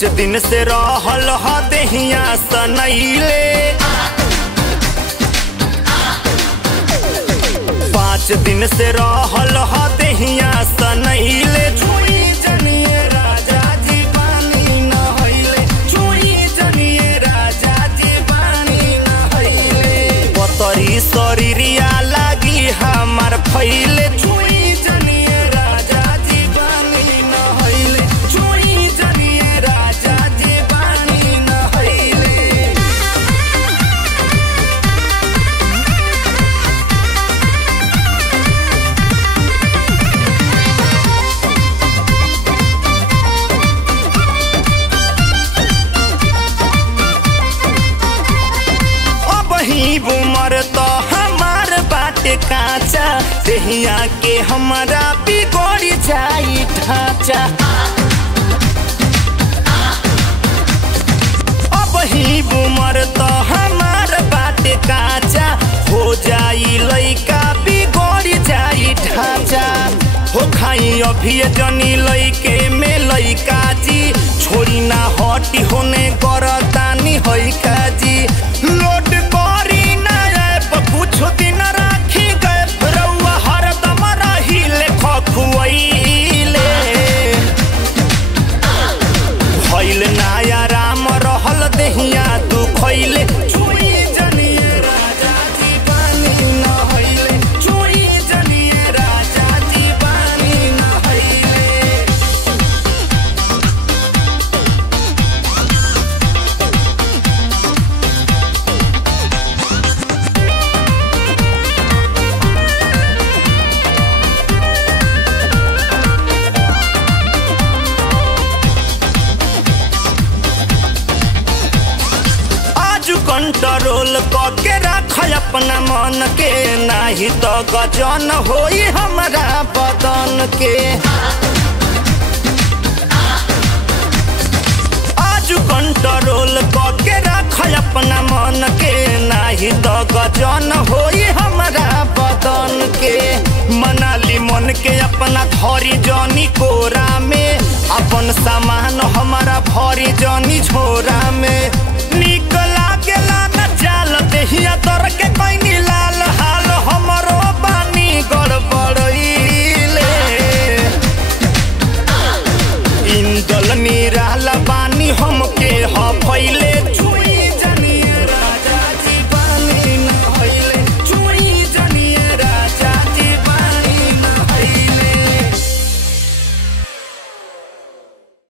5 दिन से रहल ह देहिया सनैले, 5 दिन से रहल ह देहिया सनैले। छुई जनिए राजा जी पानी नहैले, छुई जनिए राजा जी पानी नहैले। पतरी शरीरिया लागी हमार फैले, छुई जनिए राजा जी पानी नहैले, छुई जनिए राजा जी पानी नहैले। उमर तो हमार बाटे काचा, देहिया के हमारा बिगड़ जाई ढांचा। अब ही उमर तो हमार बाटे काचा, हो जाई लइका बिगड़ जाई ढांचा। हो खाई अभी जनी लइके में लइका जी, छोड़ी ना हटी होने करतानी हइका जी। लोड करी ना कुछ दिन राखी गए, रउआ हरदम रहिले खखुआइले। भइल नाया राम रहल देहिया दुखैले, छुई जनिए राजा जी पानी नहैले, छुई जनिए राजा जी पानी नहैले। कंट्रोल करके रख अपना मन के, नाही तो गजन होई हमारा बदन के। आज कंट्रोल करके रख अपना मन के, नाही तो गजन होई हमारा बदन के। मनाली मन के अपना धरी जनी कोरा में, अपन सामान हमारा भरी जनी झोरा में। निकला गेला न चाल देहिया तर के कोई